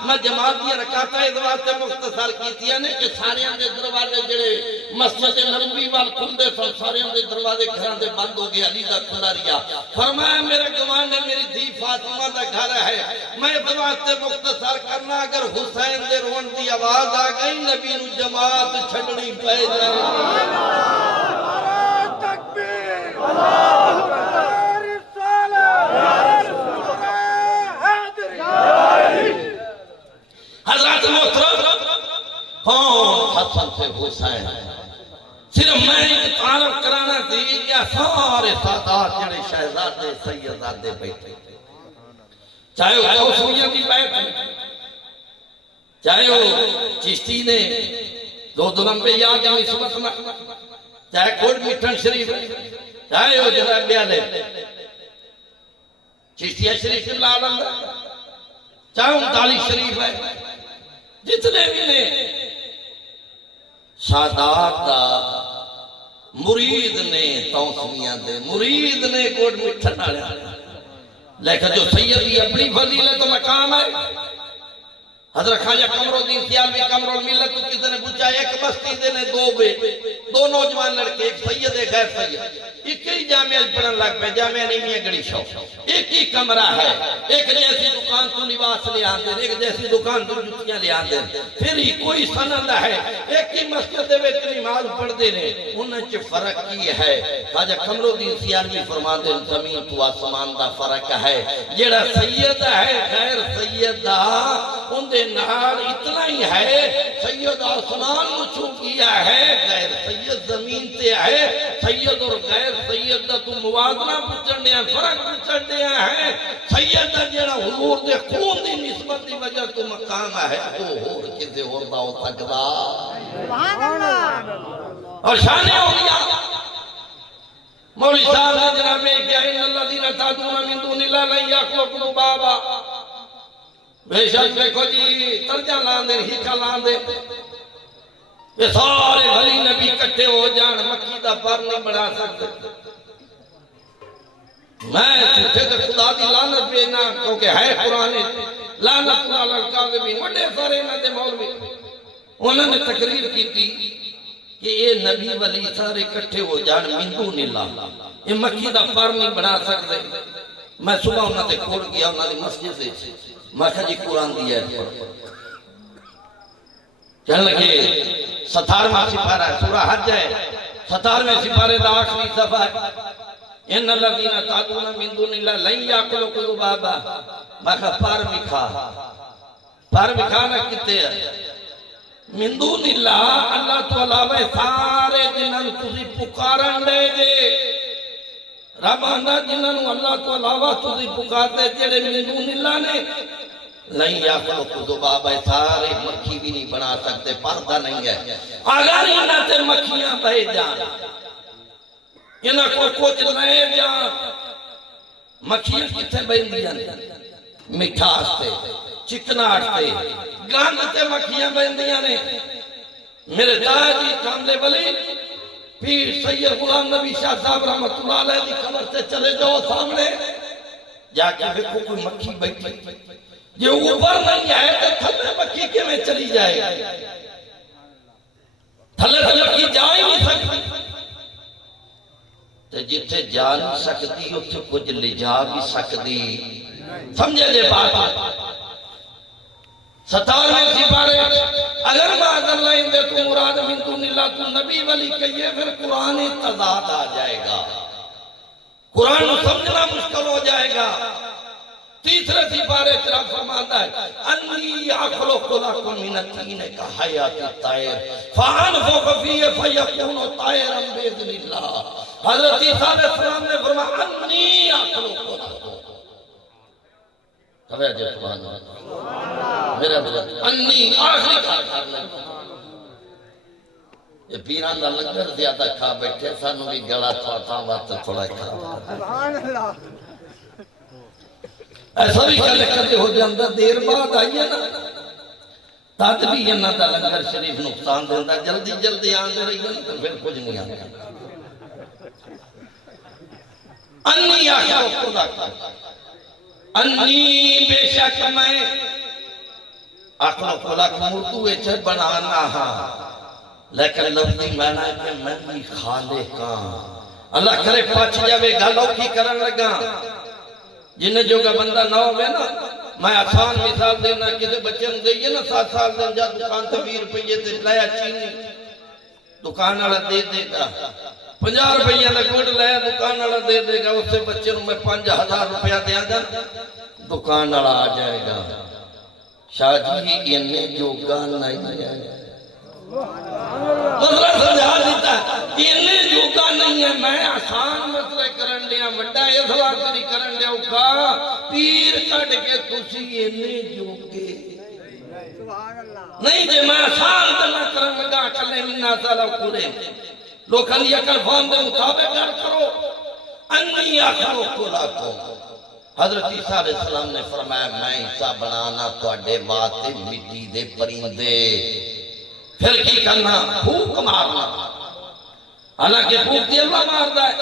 میں جماعت کی رکعتاں اس واسطے مختصر کیتیاں نے کہ سارے دے دروازے جڑے مسجد نبوی وال کھلدے سن سارے دے دروازے گھراں دے بند ہو گئے علی دا کھلا رہیا فرمایا میرے گمان نے میری دھی فاطمہ دا گھر ہے میں اس واسطے مختصر کرنا اگر حسین دے رون دی آواز آ گئی نبی نو جماعت چھڈنی پے جائے نعرہ تکبیر اللہ اکبر رسالت حضرت محترم کون حسن سے حسین صرف میں ایک تعارف کرانا تھی کہ سارے سادات جڑے شہزادے سیدزادے بیٹھے چاہے وہ غوثیہ کی بیعت ہے چاہے وہ چشتی نے دو لمبے یاد ہیں اس وقت میں چاہے کوٹ مٹھن شریف چاہے وہ جناب بیالے چشتیہ شریف اللہ علیہ چاہے وہ دالی شریف ہے جتنے بھی نے سادات دا مرید نے توسمیاں دے مرید نے کوٹ مٹھن آلے لیکن جو سیدی اپنی فضیلت مقام ہے حضرت خواجہ قمرالدین سیالوی قمرالملت تو کسی نے پوچھا ایک بستی دینے دو نوجوان لڑکے ایک سید ایک غیر سید ایک ہی جامعہ پڑھن لگ پہ جامعہ نہیں میں گڑی شو ایک ہی کمرہ ہے ایک جیسی دکان تو لباس لے آن دیں ایک جیسی دکان تو جتیاں لے آن دیں پھر ہی کوئی سنند ہے ایک ہی مسجد دے وچ نماز پڑھ دینے انہیں چھ فرق کی ہے خواجہ قمرالدین سیالوی فرما دیں زمین تو آسمان دا فرق ہے جیڑا سید ہے غیر سید دا ان دے نال اتنا ہی ہے سید آسمان مچھو کیا ہے غیر سید زمین تے ہے سید اور غیر سید دا تو موازنہ پچھڑنے ہیں فرق پچھڑنے ہیں سید دا جیڑا حضور دے خون دی نسبت دی وجہ تو مقام ہے وہ ہور کسے اور دا ہو سکتا اور شان اولیاء مولی صاحب نے جناب میں کیا ان اللہ دین تعدون من دون اللہ لن یخلقوا بابا بے شک دیکھو جی ترجہ لان دیں ہیکا لان دیں یہ سارے بھلی نبی کٹھے ہو جان مکی دا پر نہیں بڑھا سکتے میں چھوٹے تے خدا دی لعنت بھیجنا کیونکہ ہے قرآن لعنت اللہ بھی وڈے سارے نہ دے مولوی انہوں نے تقریر کی تھی کہ یہ نبی ولی سارے کٹھے ہو جان من دون اللہ یہ مکی دا پر نہیں بڑھا سکتے میں صبح انہوں نے کھول گیا انہوں نے مسجد سے میں کہا جی قرآن دیا ہے کہنے لگے 17واں سپارہ ہے سورہ حج ہے 17ویں سپارے دا آخری صفحہ ہے ان الذین تعدون من دون اللہ لن یخلقوا ذبابا میں کہا پر مکھانا کتے ہے من دون اللہ اللہ تو علاوہ سارے جنہاں تسی پکارن دے دے رب آندا جنہاں اللہ تو علاوہ تسی پکارتے جڑے من دون اللہ نے نہیں یخلق ذباب ہے، سارے مکھی بھی نہیں بنا سکتے، پردہ نہیں ہے۔ اگر انہاں تے مکھیاں بہ جان، انہاں کو کچھ لے جان، مکھیاں کتنے بہندیاں نے؟ مٹھاس تے، چکناٹ تے، گند تے مکھیاں بہندیاں نے۔ میرے دادا جی کاملے ولی پیر سید غلام نبی شاہ صاحب رحمت اللہ علیہ دی قبر سے چلے جاؤ سامنے، جا کے دیکھو کوئی مکھی بیٹھی، یہ اوپر نہیں آئے تو تھلے مکھی کے میں چلی جائے، تھلے مکھی جا ہی نہیں سکتی، تو جتھے جا نہیں سکتی اتھے کچھ لے جا بھی سکتی۔ سمجھے لے بات 17ویں سپارے اگر بعد اللہ اندے تو مراد من دون اللہ تو نبی ولی کہیے پھر قرآن تضاد آ جائے گا، قرآن سمجھنا مشکل ہو جائے گا۔ تیسرے سپارے طرف فرماتا ہے انی اخلق لکم من الطین کحیات الطیر فانفخ فیہ فیکون طیرا باذن اللہ۔ حضرت عیسیٰ علیہ السلام نے فرمایا انی اخلق لکم، توجہ سبحان اللہ، میرا بزرگ انی آخری کرنے یہ پیران دا لنگر زیادہ کھا بیٹھے سانو بھی گڑا تھا وقت تھوڑا کھا، ایسا بھی کیا لکھتے ہو جاندہ دیر بعد آئیے نا تاد بھی یہ دا لنگر شریف نقصان دیندہ، جلدی جلدی آندے رہی گا تو پھر کچھ نہیں آندے۔ انی آخر لکم، انی بے شک میں اخلق لکم اردو چھے بنانا ہاں، لیکن لفظی معنی ہے کہ میں بھی خالق ہاں۔ اللہ کرے پاچھ جاوے گالوں کی کرن لگا، جنہیں جو کا بندہ نہ ہوئے نا، میں آسان مثال دینا کسی بچے نے دئیے نا 7 سال دن جا دکان تے 20 روپیے تے لیا چینی، دکان والا دے دے گا 50 روپیہ لگوڑ لیا دکان والا دے دے گا، اس سے بچے نے میں 5000 روپیہ دیا گا، دکان والا آ جائے گا شاہ جی انہیں جو گان نہیں ہے، مسئلہ سمجھا دیتا ہے انہیں جو گان نہیں ہے، میں آسان مسئلہ کرن لیا وڈا اس وقت کرن لیا اوکا پیر کٹ کے تسی انہیں جو گے نہیں جے میں آسان دنا کرن لگا کلے منہ سالہ کھولے لوگ کھلی اکر فام دے مطابق گر کرو انی اخلق لکم۔ حضرت عیسیٰ علیہ السلام نے فرمایا میں عیسیٰ بنانا تو اڈے واتے مٹی دے پرندے، پھر کی کرنا پھوک مارنا، حالانکہ پھوک دی اللہ ماردا ہے۔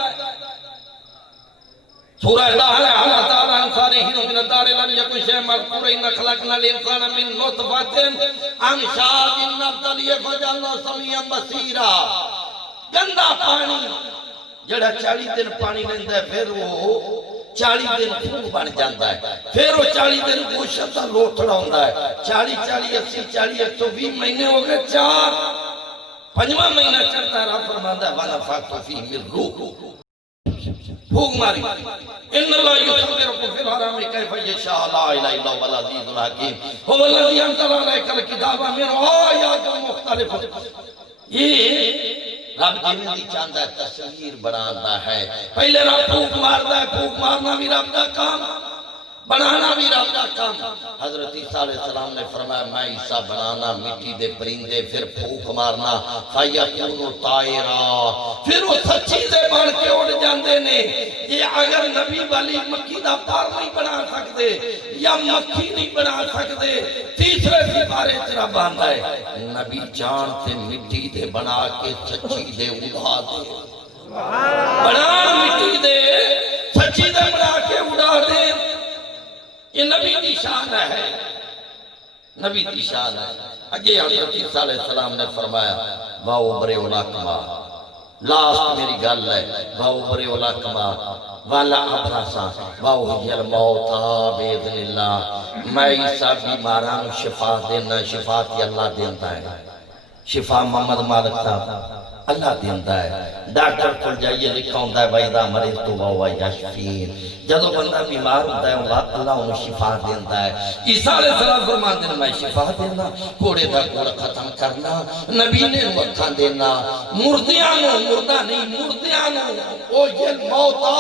سورہ داخل ہے اللہ تعالیٰ انسانی ہی من الدار لم یکن شیء مذکورا انا خلقنا الانسان من نطفۃ امشاج نبتلیہ فجعلناہ سمیعا بصیرا۔ گندا پانی جڑا 40 دن پانی لیندہ ہے پھر وہ 40 دن خون بن جاندہ ہے، پھر وہ 40 دن گوشت کا لوٹڑا ہوندہ ہے، 40 40 80 40 120 مہینے ہو گئے 4 5واں مہینہ چڑھتا ہے رب فرماتا ہے وَنَفَخْتُ فِيهِ مِن رُوحِي، پھوک ماری ان اللہ یصورکم فی الحرام کیف یشاء لا الہ الا هو العزیز الحکیم هو الذی انزل علیک الکتاب منہ آیات مختلف۔ یہ رب جنہیں دی چاندہ تصویر بنانا ہے، پہلے رب پھوک مارنا ہے، پھوک مارنا بھی رب دا کام، بنانا بھی رب دا کام۔ حضرت عیسیٰ علیہ السلام نے فرمایا میں عیسیٰ بنانا مٹی دے پرندے، پھر پھوک مارنا فَيَكُونُ طَائِرًا، پھر وہ سچی سے بڑھ کے اڑ جاندے نے۔ یہ اگر نبی والی مکھی دا پار نہیں بنا سکتے یا مکھی نہیں بنا سکتے، تیسرے سپارے چرا باندھا ہے نبی جان سے مٹی دے بنا کے سچی دے اڑا دے، بنا مٹی دے سچی دے بنا کے اڑا دے۔ یہ نبی دی شان ہے، نبی دی شان ہے۔ اگے حضرت عیسیٰ علیہ السلام نے فرمایا وَأُبْرِئُ الْأَكْمَحَ، لاسٹ میری گل ہے وَأُبْرِئُ الْأَكْمَحَ وَلَا أَبْرَصَ وَأُحْيِي الْمَوْتَىٰ بِإِذْنِ اللَّهِ۔ میں عیسیٰ بیماران شفا دینا، شفا تی اللہ دیتا ہے، شفا محمد مالک صاحب اللہ دیتا ہے۔ ڈاکٹر کھل جائیے لکھا ہوتا ہے وَإِذَا مَرِضْتُ وَهُوَ يَشْفِينِ، جدو بندہ بیمار ہوتا ہے اللہ انہیں شفا دیتا ہے۔ عیسیٰ علیہ السلام فرماتے ہیں میں شفا دینا، کوڑے دا کوڑا ختم کرنا، نبی نے وقتاں دینا، مردیاں نو، مردہ نہیں مردیاں نو، او یہ موتا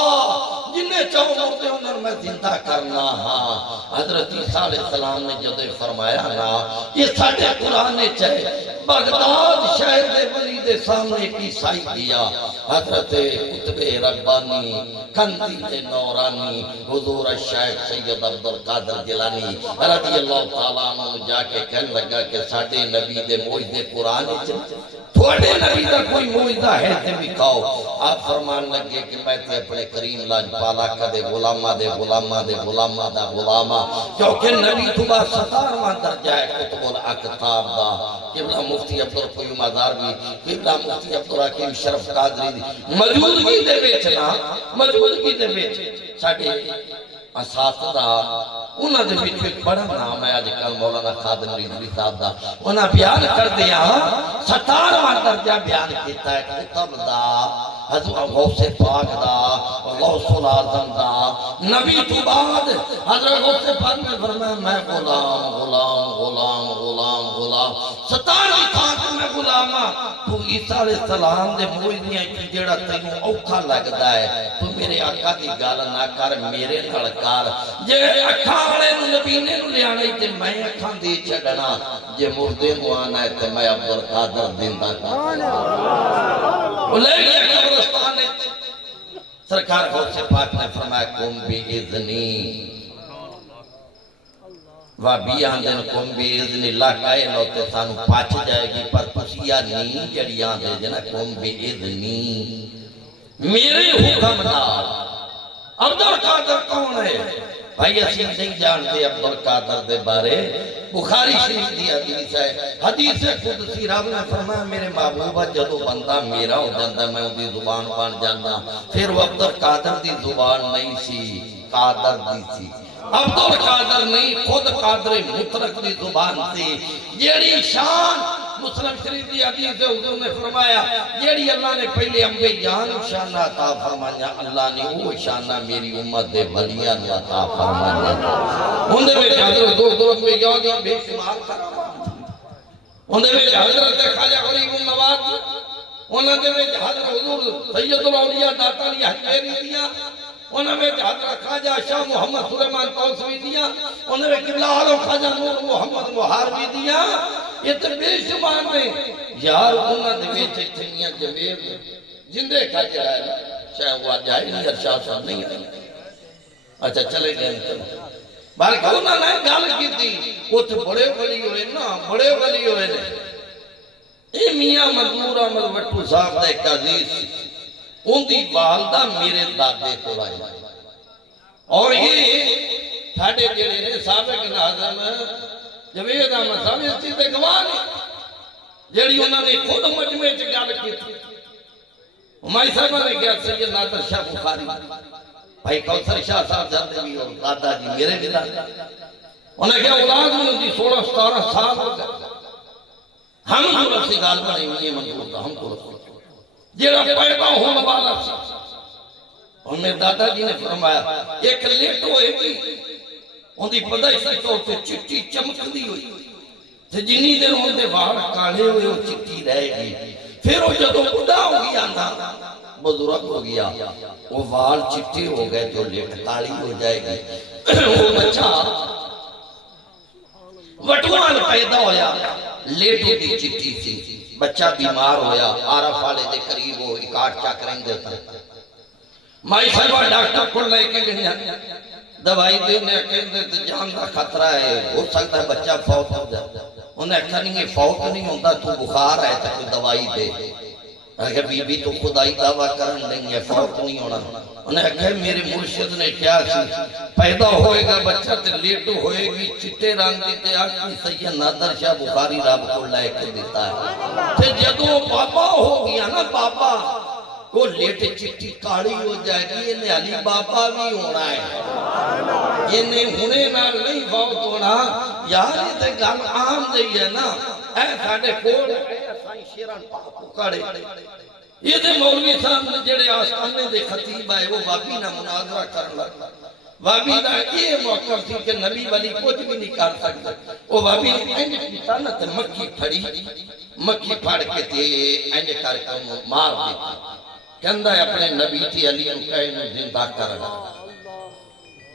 جنہیں چاہو مردے انہوں میں زندہ کرنا ہاں حضرت عیسیٰ علیہ السلام نے جدے فرمایا نا یہ ساڑھے قرآن نے چاہے بغداد شہر دے ولی دے سامنے کی سائی دیا حضرت قطب ربانی قندیل نورانی حضور الشیخ سید عبدالقادر جیلانی رضی اللہ تعالیٰ عنہ جا کے کہنے لگا کہ ساڑھے نبی دے موجدے قرآن تھوڑے نبی دا کوئی موجدہ ہے تے بھی کھاؤ آپ فرمان لگے کہ میں تے اپنے کریم لاج پالا کا دے غلامہ دے غلامہ دے غلامہ دا غلامہ کیونکہ نبی تو با 17واں درجہ ہے کتب الاکتاب دا قبلہ مفتی عبدالقیوم آزاروی قبلہ مفتی عبدالحکیم شرف قادری موجودگی دے بیچنا موجودگی دے بیچ ساڑھے اساتذہ انہاں دے بیچ ایک بڑا نام ہے آج کل مولانا خادم رضوی صاحب دا انہاں بیان کر دیا 17واں درجہ بیان کیتا ہے کتب دا حضرت غوث پاک دا غوث العظم دا نبی تو بعد حضرت غوث پاک نے فرمایا میں غلام غلام غلام غلام غلام 17ویں تھا میں غلامہ تو عیسیٰ علیہ السلام دے موجدیاں کی جیڑا تینوں اوکھا لگدا ہے تو میرے آقا دی گال نہ کر میرے نڑکار جے اکھاں والے نبی نے لیانے تے میں اکھاں دے چھڈنا جے مردے نو آنا ہے تے میں عبدالقادر زندہ کر لے گیا قبرستان سرکار غوث پاک نے فرمایا کم بھی اذنی وابی آندن کم بھی اذنی لاکائے لوتے سانو پاچ جائے گی پر پسیا نہیں جڑی آندے جنا کم بھی اذنی میرے حکم دار عبدالقادر کون ہے بھائی اسی نہیں جانتے عبدالقادر دے بارے بخاری شریف دی حدیث ہے حدیث قدسی رب نے فرمایا میرے محبوبہ جدو بندہ میرا ہو جاندہ میں ان دی زبان بان جاندہ پھر وہ عبدالقادر دی زبان نہیں سی قادر دی سی عبدالقادر نہیں خود قادر مطلق دی زبان سی جیڑی شان مسلم شریف دی حدیث ہے حضور نے فرمایا جیڑی اللہ نے پہلے انبیاء نو شان عطا فرمایا اللہ نے وہ شان میری امت دے ولیاں نو عطا فرمایا اندے میں حضرت دو انبیاء دی بے شمار کرامات اندے میں حضرت خواجہ غریب النواز اندے میں حضرت حضور سید الاولیاء داتا علی حجیری دیا انہوں میں حضرت خواجہ شاہ محمد سلیمان توسوی دیا انہوں میں قبلہ عالم خواجہ نور محمد محاربی دیا یہ تو بے شمار میں یار انہوں نے بیچے اتنیاں جویب جندے کھا جائے شاہ ہوا جائے نہیں ارشاد صاحب نہیں آئی اچھا چلے گئے بلکہ انہوں نے گال کی تھی وہ تو بڑے ولی ہوئے نا بڑے ولی ہوئے نے اے میاں مزمور احمد وٹو صاحب دے ایک عزیز ان دی والدہ میرے دادے کو آئی اور یہ تھاڑے جڑے نے سابق ناظم جوید احمد صاحب اس چیز دے گواہ نہیں جڑی انہوں نے خود مجمع چ گل کی تھی ہماری صاحبہ نے کہا سید نادر شاہ بخاری بھائی کوثر شاہ صاحب جاتے بھی ہو دادا جی میرے بھی دادا انہیں کہا اولاد انہوں دی 16-17 سال ہو گئے ہم کو رسی گال بنائی ہوئی منظور تھا ہم کو رسی جیڑا پیدا ہونے والا سی اور میرے دادا جی نے فرمایا ایک لیٹ ہوئے گی ان دی پیدائشی طور سے چٹی چمکدی ہوئی تے جنی دیر ان دے وال کالے ہوئے وہ چٹی رہے گی پھر وہ جدو بڑھا ہو گیا نا بزرگ ہو گیا وہ وال چٹے ہو گئے تو لیٹ کالی ہو جائے گی وہ بچہ وٹوان پیدا ہویا لیٹو دی چٹی سی بچہ بیمار ہویا عارف والے دے قریب ہو اکاٹ چا کریں گے تھا مائی صاحبہ ڈاکٹر کو لے کے گئے دوائی دینے کہندے تھے جان دا خطرہ ہے ہو سکتا ہے بچہ فوت ہو جائے انہیں کہا نہیں فوت نہیں ہوتا تو بخار ہے تو کوئی دوائی دے اگر بی بی تو خدائی دعویٰ کرن نہیں ہے فوت نہیں ہونا انہیں کہا میرے مرشد نے کیا سی پیدا ہوئے گا بچہ تے لیٹو ہوئے گی چٹے رنگ دیتے آکھی سید نادر شاہ بخاری رب کو لے کے دیتا ہے تے جدو بابا ہو گیا نا بابا وہ لیٹے چٹی کاڑی ہو جائے گی انہیں علی بابا بھی ہونا ہے انہیں ہونے نہ نہیں فوت ہونا یار یہ تے گل عام دئی ہے نا اے ساڑے کول شیران پاکو کڑے یہ دے مولوی صاحب نے جڑے آسانے دے خطیب آئے وہ وابی نہ مناظرہ کرن لگا وابی دا یہ موقع تھی کہ نبی ولی کچھ بھی نہیں کر سکتا وہ وابی نے اینج کیتا نا تے مکھی پھڑی مکھی پھڑ کے تے اینج کر کے مار دیتا کہندا ہے اپنے نبی تھی علی نو کہے نو زندہ کرنا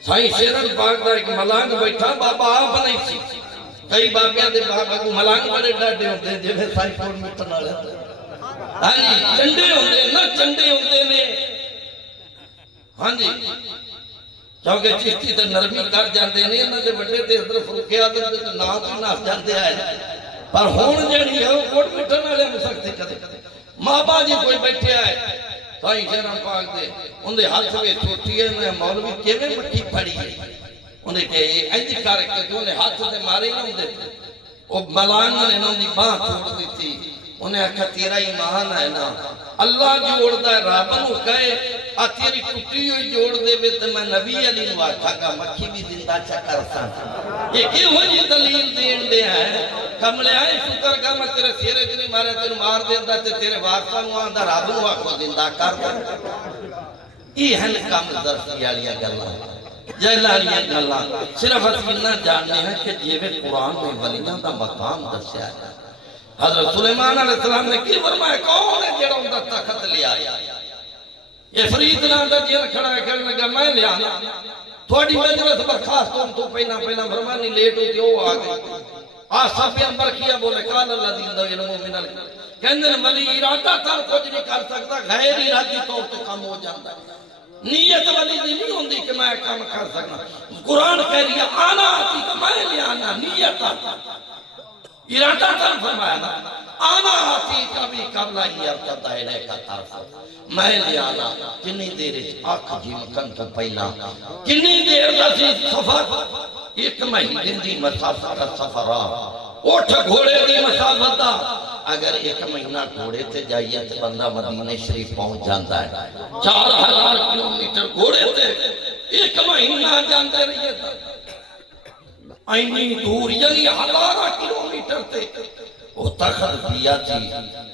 سائیں شیرن پاک دا ایک ملانگ بیٹھا بابا آپ نہیں سی کئی بابیاں دے بابا کو ملانگ بڑے ڈاڈے ہوندے جویں سائیں پور مٹن والے ہاں جی چنڈے ہوندے نہ چنڈے ہوندے نے ہاں جی کیونکہ چشتی تے نرمی کر جاندے نے انہاں دے بڑے تے حضرت فاروق اعظم دے نا تو ناس جاندے آئے پر ہون جڑی ہے وہ کوٹ مٹن والے ہو سکتے کدے ماں با جی کوئی بیٹھے آئے سائیں شیرن پاک دے اندے ہاتھ میں چھوٹی ہے میں مولوی کیویں مکھی پھڑی ہے انہیں کہ اینج کر کے انہیں ہاتھ سے مارے نہ ہوندے وہ ملانگ نے انہوں نے باں چھوڑ دی تھی انہیں آکھا تیرا ایمان ہے نا اللہ جوڑ دا ہے رب نو کہے آ تیری ٹوٹی ہوئی جوڑ دے بے تے میں نبی علی نو آکھا گا مکھی بھی زندہ چا کرساں یہ کیوں جی دلیل دین دے ہیں کملے آئے شکر کا میں تیرے سیرے جنی مارے تیرے مار دیندا تے تیرے وارثاں نو آندا رب نو آکھو زندہ کر دے یہ ہیں کام درسی والیاں گلاں جہلالیاں گلاں صرف اسی نہ جاننے ہیں کہ جیویں قرآن میں ولیاں دا مقام دسیا ہے حضرت سلیمان علیہ السلام نے کی فرمایا کون ہے جڑا اوندا تخت لے آیا یہ فرید نام دا جیل کھڑا ہے کہنے لگا میں لے آنا تھوڑی مجلس برخاست تو پہنا فرمانی لیٹ ہوتی ہو آ گئی آصف انبر کیا بولے قال الذی عنده علم من الغیب کہنے ولی ارادہ کر کچھ نہیں کر سکتا غیر ارادی طور تے کام ہو جاتا ہے نیت والی دی نہیں ہوندی کہ میں کام کر سکنا قرآن کہہ رہی ہے آنا آتی تو میں لے آنا نیت آتا ارادہ کر فرمایا نا آنا آتی کبھی قبلہ ہی ارتدہ ہے کا طرف میں لے آنا کنی دیر آنکھ جی مکن تو پہلا کنی دیر لسی سفر ایک مہینے دی مسافت سفر اٹھ گھوڑے دی مسافت اگر ایک مہینہ گھوڑے تے جائیے تے بندہ مدینہ شریف پہنچ جاتا ہے 4000 کلومیٹر گھوڑے تے ایک مہینہ جانتے رہیے تھا اینی دور یعنی 1000 کلومیٹر تے وہ تخت دیا تھی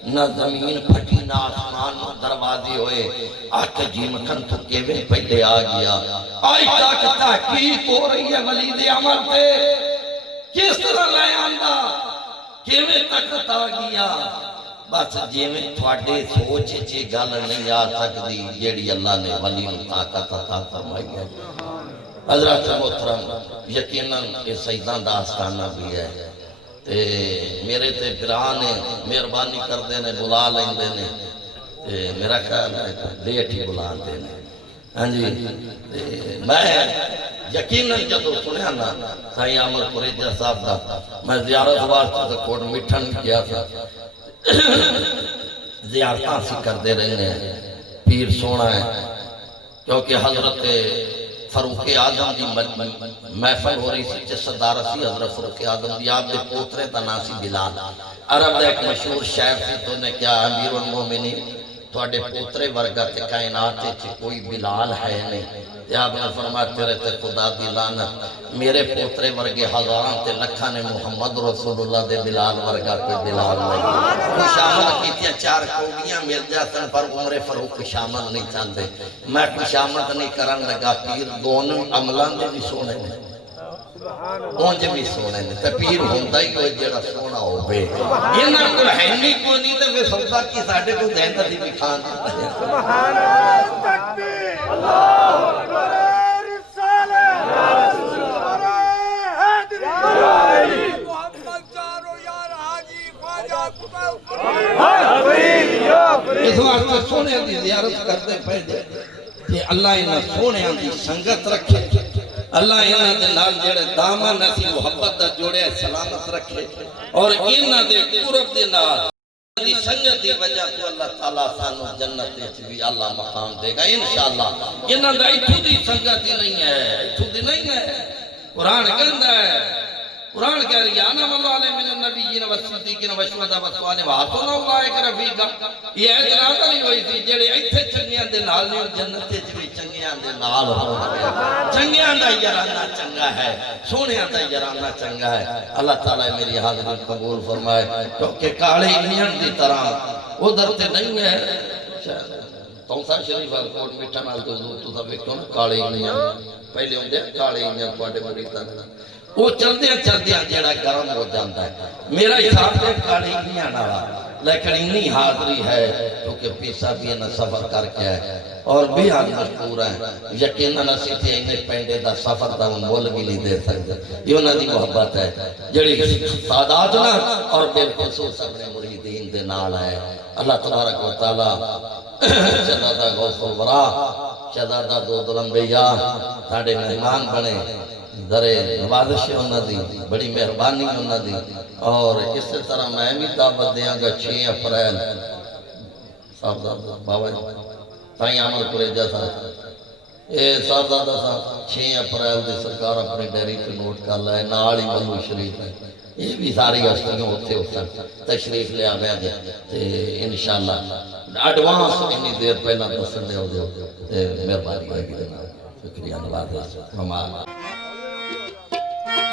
نہ زمین پھٹی نہ آسمان نہ دروازے ہوئے آٹھ جی مکھن تو کیویں پہلے آ گیا آئی تک تحقیق ہو رہی ہے ولید عمر پہ کس طرح لے آندا کیویں تخت آ گیا بس جیویں تھوڑے سوچ چے گل نہیں آ سکتی جیڑی اللہ نے ولی نو طاقت عطا فرمائی ہے حضرت محترم یقیناً یہ سیدان دا آستانہ بھی ہے تے میرے تے بران نے مہربانی کر دینے بلا لیں دینے میرا خیال ہے لیٹ ہی بلا دینے ہاں جی میں یقیناً جدو سنیا نا سائیں عامر قریجہ صاحب دا میں زیارت واسطے سے کوٹ مٹھن کیا تھا زیارتاں سی کر دے رہے ہیں پیر سونا ہے کیونکہ حضرت فاروق اعظم دی محفل ہو رہی سی چھ صدارہ سی حضرت فاروق اعظم دی آپ دے پوترے دا نام سی بلال عرب دا ایک مشہور شاعر سی تو نے کیا امیر المومنین تھوڑے پوترے ورگا تے کائنات تے کوئی بلال ہے نہیں تے آپ نے فرمایا تیرے تے خدا دی لعنت میرے پوترے ورگے ہزاراں تے لکھاں نے محمد رسول اللہ دے بلال ورگا کوئی بلال نہیں شامل کیتیاں 4 کوڑیاں مل جاتن پر عمر فاروق شامل نہیں چاہتے میں شامل نہیں کرن لگا پیر دونوں عملاں دے بھی سونے نے اونج بھی سونے نے تے پیر ہوندا ہی کوئی جڑا سونا ہوے انہاں کول ہے نہیں کوئی نہیں تے پھر سودا کی ساڈے کول دین تے بھی کھان سبحان اللہ تکبیر اللہ اکبر رسالت یا رسول اللہ حیدری محمد چارو یار حاجی خواجہ قبل اس واسطے سونے دی زیارت کرتے پہلے کہ اللہ انہاں سونے دی سنگت رکھے اللہ انہاں دے نال جڑے دامن اسی محبت دا جوڑے سلامت رکھے اور انہاں دے قرب دے نال دی سنگت دی وجہ تو اللہ تعالیٰ سانو جنت وچ بھی اللہ مقام دے گا انشاءاللہ انہاں دا ایتھوں دی سنگت ہی نہیں ہے ایتھوں دی نہیں ہے قرآن کہندا ہے قرآن کہہ رہی ہے انا واللہ من النبیین والصدیقین والشہداء والصالحین وحسن اولئک رفیقا یہ اعتراض نہیں ہوئی تھی جڑے ایتھے چنگیاں دے نال نہیں جنت وچ بھی چنگیاں دے نال ہو چنگیاں دا یارانہ چنگا ہے سونیاں دا یارانہ چنگا ہے اللہ تعالیٰ میری حاضری قبول فرمائے کیونکہ کالے انجن دی طرح ادھر تے نہیں ہے تونسا شریف کوٹ مٹھا نال تو سب ویکھو نا کالے انجن پہلے ہوندے کالے انجن تواڈے مریداں وہ چلدیاں چلدیاں جڑا گرم ہو جاندا ہے میرا حساب سے کالے انجن والا لیکن انی حاضری ہے کیونکہ پیسہ بھی انہیں سفر کر کے ہے اور بھی آج مشکور ہیں یقیناً اسی تھے انہیں پینڈے دا سفر دا مول بھی نہیں دے سکتے یہ انہوں دی محبت ہے جڑی سادات نا اور بالخصوص اپنے مریدین دے نال ہے اللہ تبارک و تعالی شہزادہ غوث الورا شہزادہ دود الانبیاء ساڑے مہمان بنے درے نوازش انہوں دی بڑی مہربانی انہوں دی اور اس طرح میں بھی دعوت دیاں گا 6 اپریل صاحب بابا تائیں عمر قریجہ صاحب صاحبزادہ صاحب 6 اپریل دی سرکار اپنے ڈیری پہ نوٹ کر لائے نال ہی ملو شریف ہے یہ بھی ساری ہستیوں ہوتے تشریف لے آگیا گیا انشاءاللہ ایڈوانس اتنی دیر پہلا دسن دے ہو دے مہربانی ہے شکریہ نواز